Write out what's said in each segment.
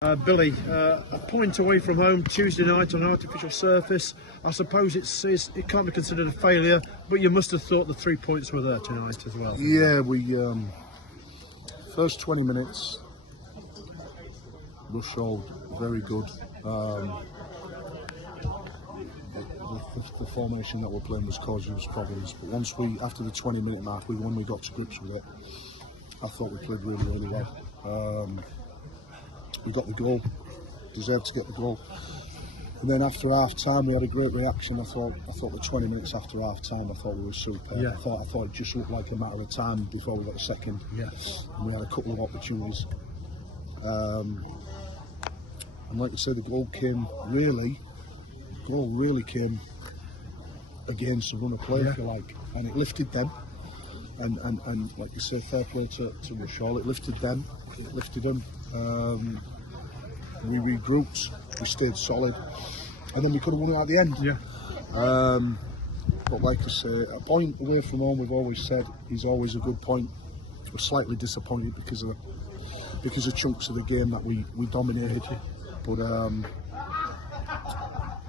Billy, a point away from home Tuesday night on an artificial surface. I suppose it can't be considered a failure, but you must have thought the 3 points were there tonight as well. Yeah, we first 20 minutes, Rushall very good. The formation that we're playing was causing us problems, but once after the 20-minute mark, when we got to grips with it, I thought we played really well. We got the goal, deserved to get the goal, and then after half time we had a great reaction. I thought the 20 minutes after half time, I thought we were super. Yeah. I thought it just looked like a matter of time before we got a second. Yeah. And we had a couple of opportunities. And like I said, the goal really came against a run of play, if you like, and it lifted them. And like you say, fair play to Rushall, it lifted them, it lifted them. We regrouped, we stayed solid, and then we could have won it at the end. Yeah. But like I say, a point away from home, we've always said, is always a good point. We're slightly disappointed because of chunks of the game that we dominated. But I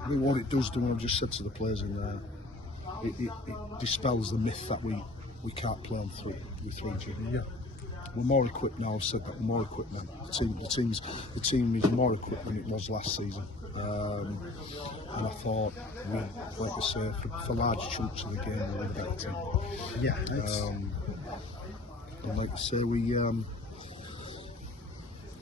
think what it does do, and I've just said to the players in there, it dispels the myth that we can't play on with 3G. Yeah. We're more equipped now. I've said that we're more equipped now. The team is more equipped than it was last season. And I thought, like I say, for large chunks of the game, we were the better team. Yeah. And like I say, we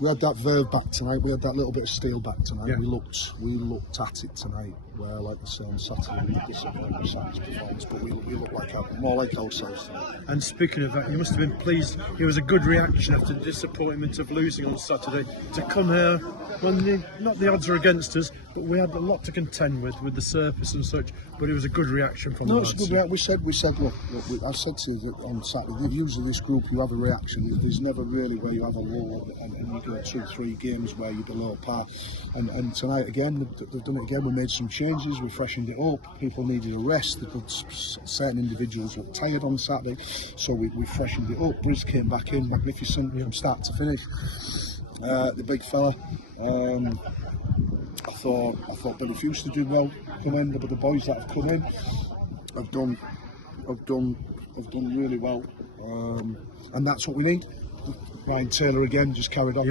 had that verve back tonight. We had that little bit of steel back tonight. Yeah. We looked at it tonight. Where, like I say, on Saturday we were disappointed with Saturday's performance, but we looked more like ourselves tonight. And speaking of that, you must have been pleased. It was a good reaction after the disappointment of losing on Saturday to come here when not the odds are against us, but we had a lot to contend with the surface and such. But it was a good reaction from the lads. It's a good reaction. We said, look, I said to you on Saturday, usually this group you have a reaction. There's never really where you have a low and you go 2-3 games where you're below par. And tonight again, they've done it again. We made some changes, we freshened it up. People needed a rest. Certain individuals were tired on Saturday, so we freshened it up. Briz came back in, magnificent from start to finish. The big fella. I thought Billy Fuster did well come in, but the boys that have come in have done really well, and that's what we need. Ryan Taylor again just carried on.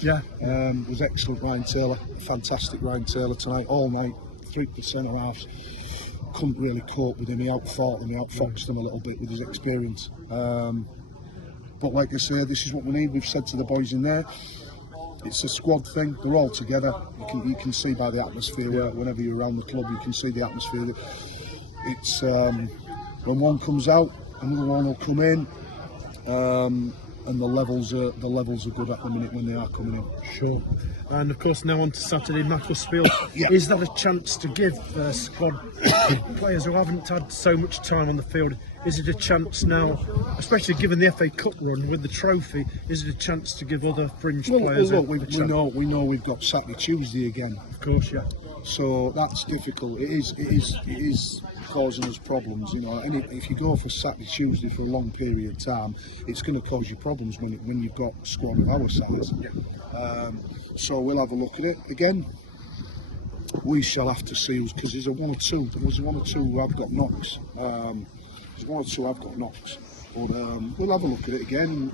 Yeah. It was excellent. Ryan Taylor, fantastic Ryan Taylor tonight, all night. 3 centre halves couldn't really cope with him. He outfought them, he outfoxed them a little bit with his experience. But like I say, this is what we need. We've said to the boys in there, it's a squad thing. They're all together. You can see by the atmosphere. Whenever you're around the club, you can see the atmosphere. It's when one comes out, another one will come in. And the levels are good at the minute when they are coming in. Sure. And of course now on to Saturday, Macclesfield. Yeah. Is that a chance to give squad players who haven't had so much time on the field, is it a chance now, especially given the FA Cup run with the trophy, is it a chance to give other fringe players look, we know we've got Saturday, Tuesday again. Of course, yeah. So that's difficult. It is causing us problems. You know, and if you go for Saturday, Tuesday for a long period of time, it's going to cause you problems when you've got a squad of our size. Yeah. So we'll have a look at it again. We shall have to see, because there's one or two who have got knocks. There's one or two I've got knocks, but we'll have a look at it again.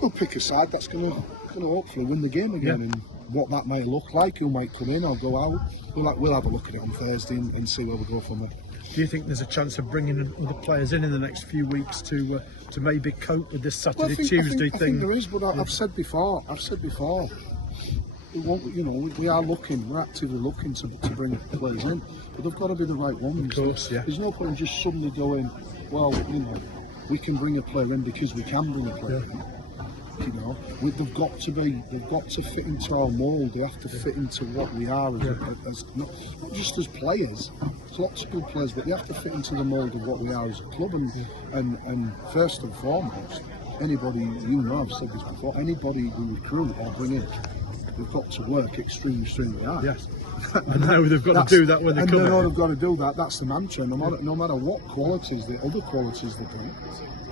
We'll pick a side that's going to hopefully win the game again, and what that might look like, who might come in or go out. We'll have a look at it on Thursday and see where we go from there. Do you think there's a chance of bringing other players in the next few weeks to maybe cope with this Saturday, Tuesday thing? I think there is, but I've said before. We are looking. We're actively looking to bring players in, but they've got to be the right ones. Of course, yeah. There's no point in just suddenly going, well, we can bring a player in because we can bring a player in. They've got to fit into our mould. They have to fit into what we are as not just as players. There's lots of good players, but they have to fit into the mould of what we are as a club. And first and foremost, anybody, I've said this before, anybody we recruit or bring in, they've got to work extremely hard. Yes. I know they've got to do that when they come in. They've got to do that. That's the mantra. No matter what qualities, the other qualities they bring,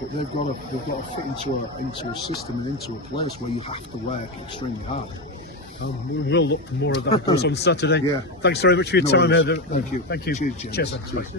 but they've got to fit into a system and into a place where you have to work extremely hard. We'll look for more of that, of course, on Saturday. Yeah. Thanks very much for your No time, worries. Heather. Thank you. Thank you. Cheers, James. Cheers. Cheers. Bye.